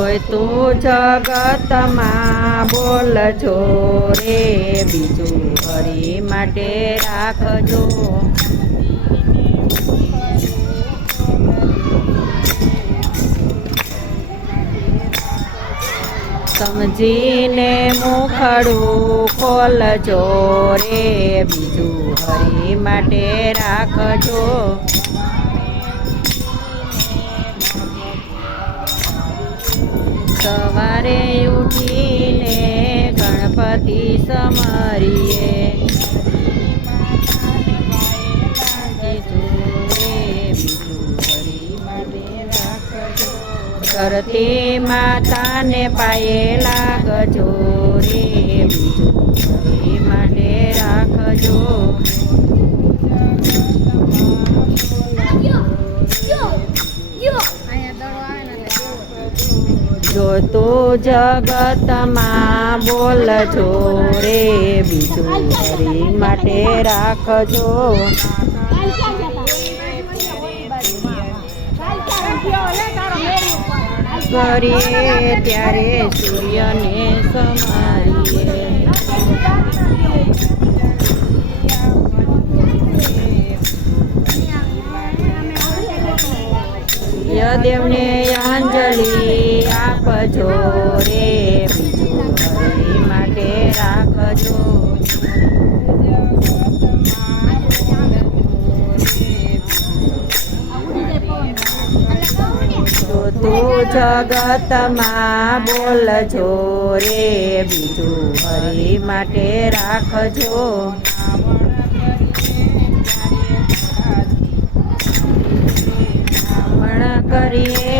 જોઈતું જગતમાં બોલજો રે, બીજું હરી માટે રાખજો. સમજીને મુખડું ખોલજો રે, બીજું હરી માટે રાખજો. ગણપતિ સમરીએ. કરતી માતાને પાયે લાગજો. જગતમાં બોલજો રે બીજું હરી માટે રાખજો. કરીએ ત્યારે સૂર્યને સમારીએ યદેવને અંજલિ આપજો રે બીજું માટે રાખજો. તો જગતમાં બોલજો રે બીજું હરી માટે રાખજો. કરીએ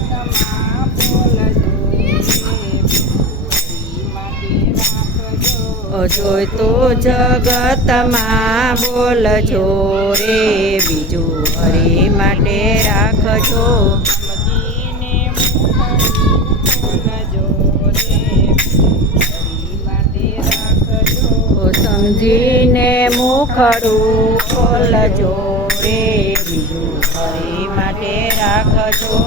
જોઈ તો જગતમાં બોલજો રે, બીજું હરી માટે રાખજો. સમજીને મુખડું ખોલજો રે, બીજું હરી માટે રાખજો.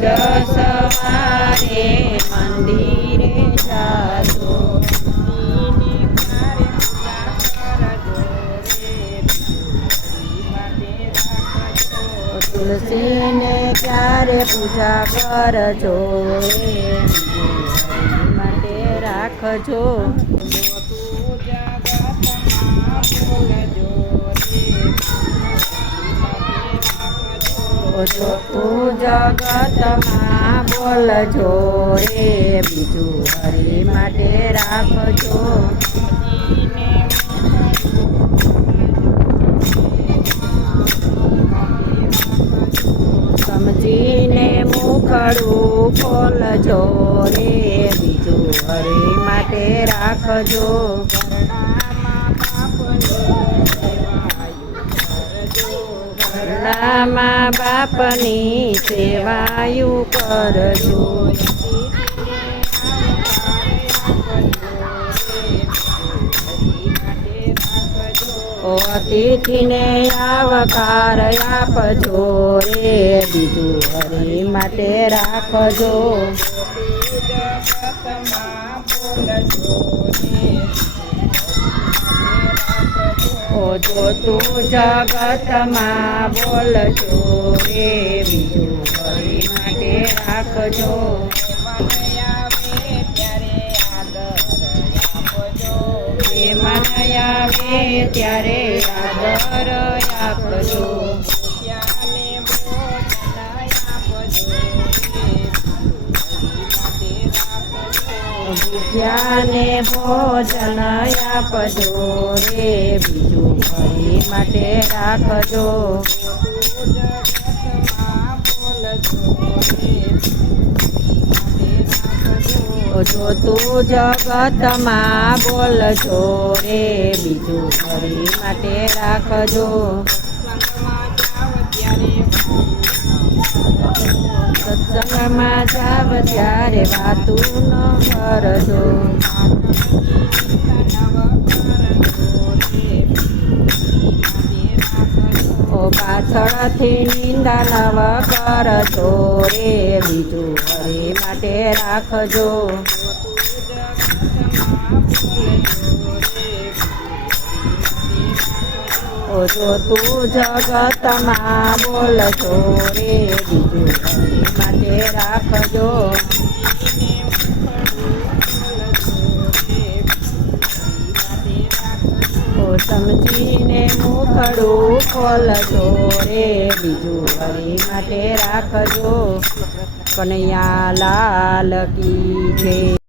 સાંજ સવારે મંદિરે જાજો તુલસીને ક્યારે પૂજા કરજો માટે રાખજો જો તું જગતમાં બોલજો રે, બીજું હરી માટે રાખજો. સમજીને મુખડું ખોલજો રે, બીજું હરી માટે રાખજો. બાપની સેવાયું કરજો. અતિથિને આવકાર આપજો રે બીજું હરી માટે રાખજો. ઓ જો તું જગતમાં બોલજો રે બીજું હરી માટે રાખજો. મને આવે ત્યારે આદર આપજો ભૂખ્યાને ભોજન આપજો રે, બીજું ભાઈ માટે રાખજો. જો તું જગતમાં બોલજો રે, બીજું ફરી માટે રાખજો. સત્સંગમાં જાવ ત્યારે વાતું ન કરજો. પાછળથી નિંદા નવ કરજો રે બીજું હરી માટે રાખજો. ઓ જો તું જગતમાં બોલશો રે બીજું માટે રાખજો. સમજીને મુખડું ખોલજો રે બીજું હરી માટે રાખજો. કનૈયા લાલ કી છે